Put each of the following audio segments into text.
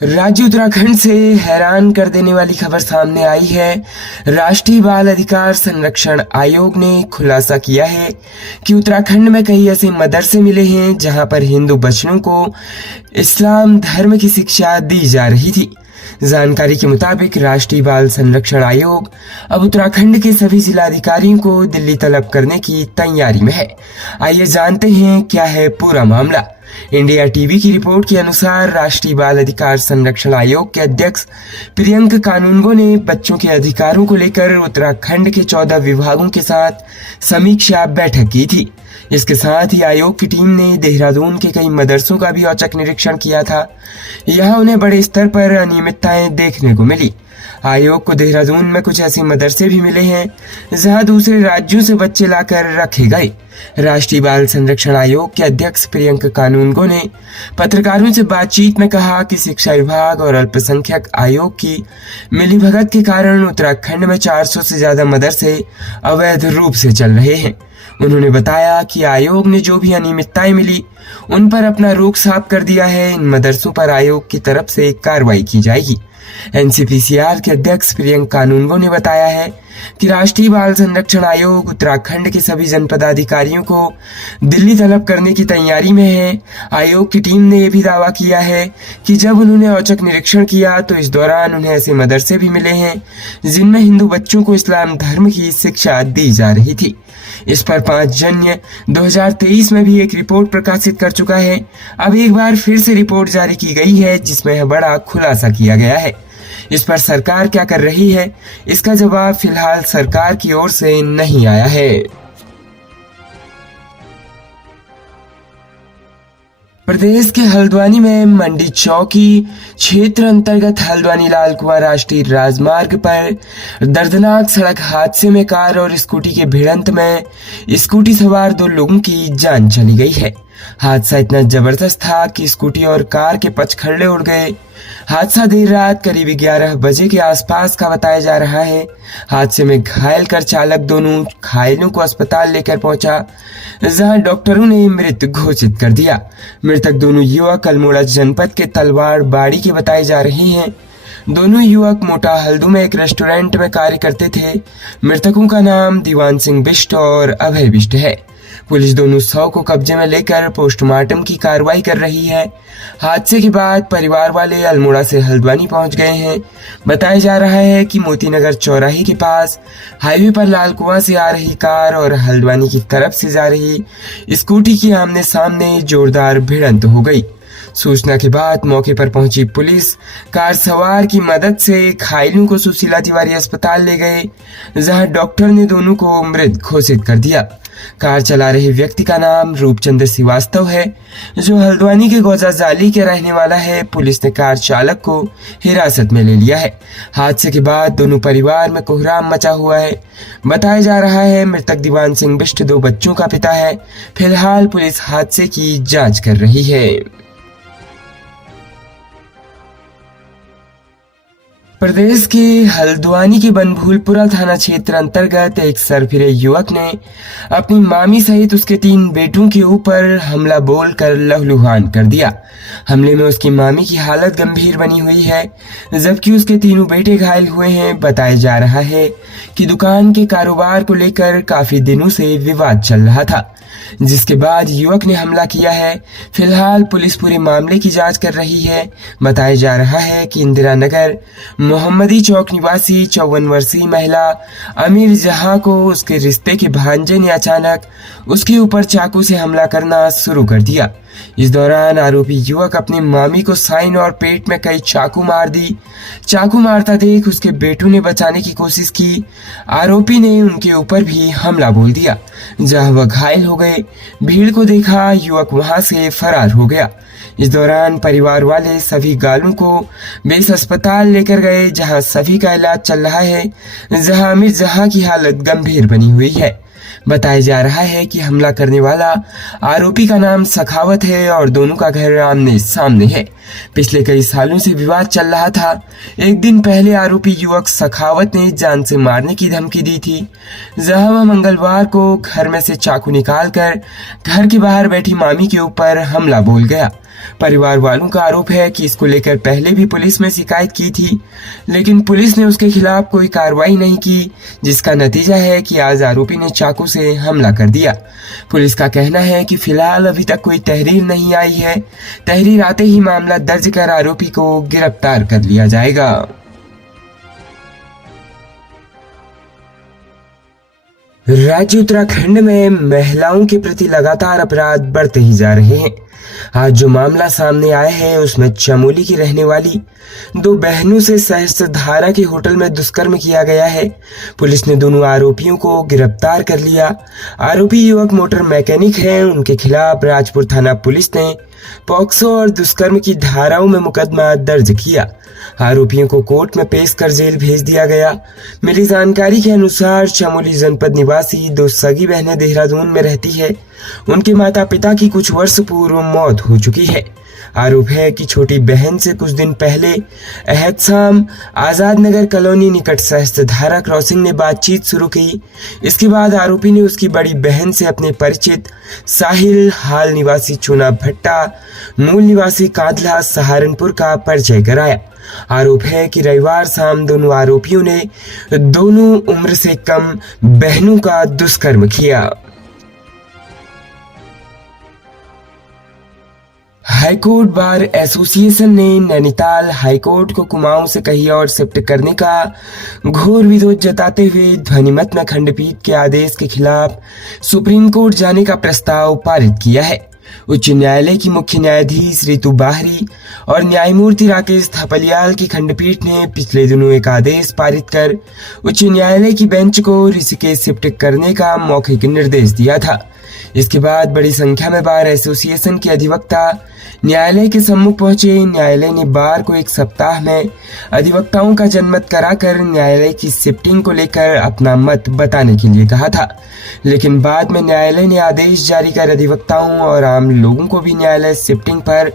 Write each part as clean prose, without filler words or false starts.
राज्य उत्तराखंड से हैरान कर देने वाली खबर सामने आई है। राष्ट्रीय बाल अधिकार संरक्षण आयोग ने खुलासा किया है कि उत्तराखंड में कई ऐसे मदरसे मिले हैं जहां पर हिंदू बच्चों को इस्लाम धर्म की शिक्षा दी जा रही थी। जानकारी के मुताबिक राष्ट्रीय बाल संरक्षण आयोग अब उत्तराखंड के सभी जिलाधिकारियों को दिल्ली तलब करने की तैयारी में है। आइए जानते हैं क्या है पूरा मामला। इंडिया टीवी की रिपोर्ट के अनुसार राष्ट्रीय बाल अधिकार संरक्षण आयोग के अध्यक्ष प्रियंक कानूनगो ने बच्चों के अधिकारों को लेकर उत्तराखंड के 14 विभागों के साथ समीक्षा बैठक की थी। इसके साथ ही आयोग की टीम ने देहरादून के कई मदरसों का भी औचक निरीक्षण किया था। यहाँ उन्हें बड़े स्तर पर अनियमितताएं देखने को मिली। आयोग को देहरादून में कुछ ऐसे मदरसे भी मिले हैं जहां दूसरे राज्यों से बच्चे लाकर रखे गए। राष्ट्रीय बाल संरक्षण आयोग के अध्यक्ष प्रियंक कानूनगो ने पत्रकारों से बातचीत में कहा कि शिक्षा विभाग और अल्पसंख्यक आयोग की मिलीभगत के कारण उत्तराखंड में 400 से ज्यादा मदरसे अवैध रूप से चल रहे हैं। उन्होंने बताया कि आयोग ने जो भी अनियमितताएं मिली उन पर अपना रुख साफ कर दिया है। इन मदरसों पर आयोग की तरफ से कार्रवाई की जाएगी। एनसीपीसीआर के अध्यक्ष प्रियंक कानूनगो ने बताया है कि राष्ट्रीय बाल संरक्षण आयोग उत्तराखंड के सभी जनपदाधिकारियों को दिल्ली तलब करने की तैयारी में है। आयोग की टीम ने यह भी दावा किया है कि जब उन्होंने औचक निरीक्षण किया तो इस दौरान उन्हें ऐसे मदरसे भी मिले हैं जिनमें हिंदू बच्चों को इस्लाम धर्म की शिक्षा दी जा रही थी। इस पर 5 जनवरी 2023 में भी एक रिपोर्ट प्रकाशित कर चुका है। अब एक बार फिर से रिपोर्ट जारी की गई है जिसमें यह बड़ा खुलासा किया गया है। इस पर सरकार क्या कर रही है, इसका जवाब फिलहाल सरकार की ओर से नहीं आया है। प्रदेश के हल्द्वानी में मंडी चौकी क्षेत्र अंतर्गत हल्द्वानी लाल कुआं राष्ट्रीय राजमार्ग पर दर्दनाक सड़क हादसे में कार और स्कूटी के भिड़ंत में स्कूटी सवार 2 लोगों की जान चली गई है। हादसा इतना जबरदस्त था कि स्कूटी और कार के पचखड़े उड़ गए। हादसा देर रात करीब 11 बजे के आसपास का बताया जा रहा है। हादसे में घायल कर चालक दोनों घायलों को अस्पताल लेकर पहुंचा जहां डॉक्टरों ने मृत घोषित कर दिया। मृतक दोनों युवक अल्मोड़ा जनपद के तलवाड़ बाड़ी के बताए जा रहे हैं। दोनों युवक मोटा हल्दू में एक रेस्टोरेंट में कार्य करते थे। मृतकों का नाम दीवान सिंह बिष्ट और अभय बिष्ट है। पुलिस दोनों शव को कब्जे में लेकर पोस्टमार्टम की कार्रवाई कर रही है। हादसे के बाद परिवार वाले अल्मोड़ा से हल्द्वानी पहुंच गए हैं। बताया जा रहा है कि मोतीनगर चौराहे के पास हाईवे पर लाल कुआं से आ रही कार और हल्द्वानी की तरफ से जा रही स्कूटी की आमने सामने जोरदार भिड़ंत हो गई। सूचना के बाद मौके पर पहुंची पुलिस कार सवार की मदद से घायलों को सुशीला तिवारी अस्पताल ले गए जहां डॉक्टर ने दोनों को मृत घोषित कर दिया। कार चला रहे व्यक्ति का नाम रूपचंद्र श्रीवास्तव है जो हल्द्वानी के गौजा जाली के रहने वाला है। पुलिस ने कार चालक को हिरासत में ले लिया है। हादसे के बाद दोनों परिवार में कोहराम मचा हुआ है। बताया जा रहा है मृतक दीवान सिंह बिष्ट 2 बच्चों का पिता है। फिलहाल पुलिस हादसे की जांच कर रही है। प्रदेश के हल्द्वानी के बनभूलपुरा थाना क्षेत्र अंतर्गत एक सरफिरे युवक ने अपनी मामी सहित उसके 3 बेटों के ऊपर हमला बोलकर लहूलुहान कर दिया। हमले में उसकी मामी की हालत गंभीर बनी हुई है जबकि उसके 3 बेटे घायल हुए हैं। बताया जा रहा है कि दुकान के कारोबार को लेकर काफी दिनों से विवाद चल रहा था जिसके बाद युवक ने हमला किया है। फिलहाल पुलिस पूरे मामले की जांच कर रही है। बताया जा रहा है कि इंदिरा नगर मोहम्मदी चौक निवासी 54 वर्षीय महिला अमीर जहां को उसके रिश्ते के भांजे ने अचानक उसके ऊपर चाकू से हमला करना शुरू कर दिया। इस दौरान आरोपी युवक अपनी मामी को साइन और पेट में कई चाकू मार दी। चाकू मारता देख उसके बेटों ने बचाने की कोशिश की। आरोपी ने उनके ऊपर भी हमला बोल दिया जहां वह घायल हो गए। भीड़ को देखा युवक वहां से फरार हो गया। इस दौरान परिवार वाले सभी घायलों को बेस अस्पताल लेकर गए जहां सभी का इलाज चल रहा है। जहां अमीर जहां की हालत गंभीर बनी हुई है। बताया जा रहा है कि हमला करने वाला आरोपी का नाम सखावत है और दोनों का घर आमने सामने है। पिछले कई सालों से विवाद चल रहा था। एक दिन पहले आरोपी युवक सखावत ने जान से मारने की धमकी दी थी जहां वह मंगलवार को घर में से चाकू निकालकर घर के बाहर बैठी मामी के ऊपर हमला बोल गया। परिवार वालों का आरोप है कि इसको लेकर पहले भी पुलिस में शिकायत की थी, लेकिन पुलिस ने उसके खिलाफ कोई कार्रवाई नहीं की, जिसका नतीजा है कि आज आरोपी ने चाकू से हमला कर दिया। पुलिस का कहना है कि फिलहाल अभी तक कोई तहरीर नहीं आई है। तहरीर आते ही मामला दर्ज कर आरोपी को गिरफ्तार कर लिया जाएगा। राज्य उत्तराखंड में महिलाओं के प्रति लगातार अपराध बढ़ते ही जा रहे हैं। आज जो मामला सामने आया है उसमें चमोली की रहने वाली 2 बहनों से सहस्त्रधारा के होटल में दुष्कर्म किया गया है। पुलिस ने दोनों आरोपियों को गिरफ्तार कर लिया। आरोपी युवक मोटर मैकेनिक हैं। उनके खिलाफ राजपुर थाना पुलिस ने पॉक्सो और दुष्कर्म की धाराओं में मुकदमा दर्ज किया। आरोपियों को कोर्ट में पेश कर जेल भेज दिया गया। मिली जानकारी के अनुसार चमोली जनपद निवासी 2 सगी बहनें देहरादून में रहती है। उनके माता पिता की कुछ वर्ष पूर्व मौत हो चुकी है। आरोप है कि छोटी बहन से कुछ दिन पहले अहद शाम आजाद नगर कॉलोनी निकट सहस्त्रधारा क्रॉसिंग में बातचीत शुरू की। इसके बाद आरोपी ने उसकी बड़ी बहन से अपने परिचित साहिल, हाल निवासी चुना भट्टा, मूल निवासी कांधला सहारनपुर का परिचय कराया। आरोप है कि रविवार शाम दोनों आरोपियों ने दोनों उम्र से कम बहनों का दुष्कर्म किया। हाईकोर्ट बार एसोसिएशन ने नैनीताल हाईकोर्ट को कुमाऊं से कहीं और शिफ्ट करने का घोर विरोध जताते हुए ध्वनिमत में खंडपीठ के आदेश के खिलाफ सुप्रीम कोर्ट जाने का प्रस्ताव पारित किया है। उच्च न्यायालय की मुख्य न्यायाधीश रितु बाहरी और न्यायमूर्ति राकेश थपलियाल की खंडपीठ ने पिछले दिनों एक आदेश पारित कर उच्च न्यायालय की बेंच को ऋषिकेश शिफ्ट करने का मौखिक निर्देश दिया था। इसके बाद बड़ी संख्या में बार एसोसिएशन के अधिवक्ता न्यायालय के सम्मुख पहुंचे। न्यायालय ने बार को 1 सप्ताह में अधिवक्ताओं का जनमत कराकर न्यायालय की शिफ्टिंग को लेकर अपना मत बताने के लिए कहा था, लेकिन बाद में न्यायालय ने आदेश जारी कर अधिवक्ताओं और आम लोगों को भी न्यायालय शिफ्टिंग पर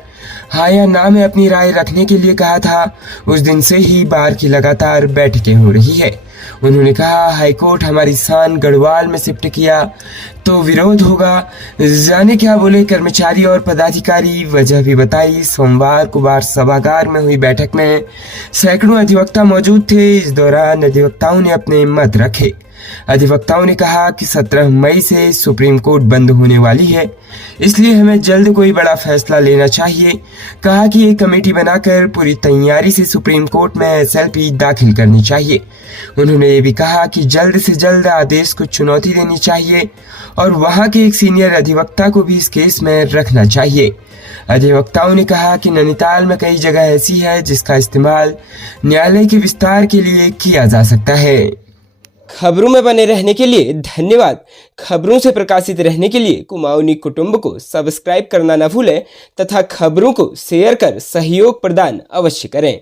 हाँ या ना में अपनी राय रखने के लिए कहा था। उस दिन से ही बार की लगातार बैठकें हो रही है। उन्होंने कहा, हाईकोर्ट हमारी शान गढ़वाल में शिफ्ट किया तो विरोध होगा। जाने क्या बोले कर्मचारी और पदाधिकारी, वजह भी बताई। सोमवार को बार सभागार में हुई बैठक में सैकड़ों अधिवक्ता मौजूद थे। इस दौरान अधिवक्ताओं ने अपने मत रखे। अधिवक्ताओं ने कहा कि 17 मई से सुप्रीम कोर्ट बंद होने वाली है, इसलिए हमें जल्द कोई बड़ा फैसला लेना चाहिए। कहा कि एक कमेटी बनाकर पूरी तैयारी से सुप्रीम कोर्ट में एसएलपी दाखिल करनी चाहिए। उन्होंने ये भी कहा कि जल्द से जल्द आदेश को चुनौती देनी चाहिए और वहां के एक सीनियर अधिवक्ता को भी इस केस में रखना चाहिए। अधिवक्ताओं ने कहा कि नैनीताल में कई जगह ऐसी है जिसका इस्तेमाल न्यायालय के विस्तार के लिए किया जा सकता है। खबरों में बने रहने के लिए धन्यवाद। खबरों से प्रकाशित रहने के लिए कुमाऊनी कुटुंब को सब्सक्राइब करना न भूलें तथा खबरों को शेयर कर सहयोग प्रदान अवश्य करें।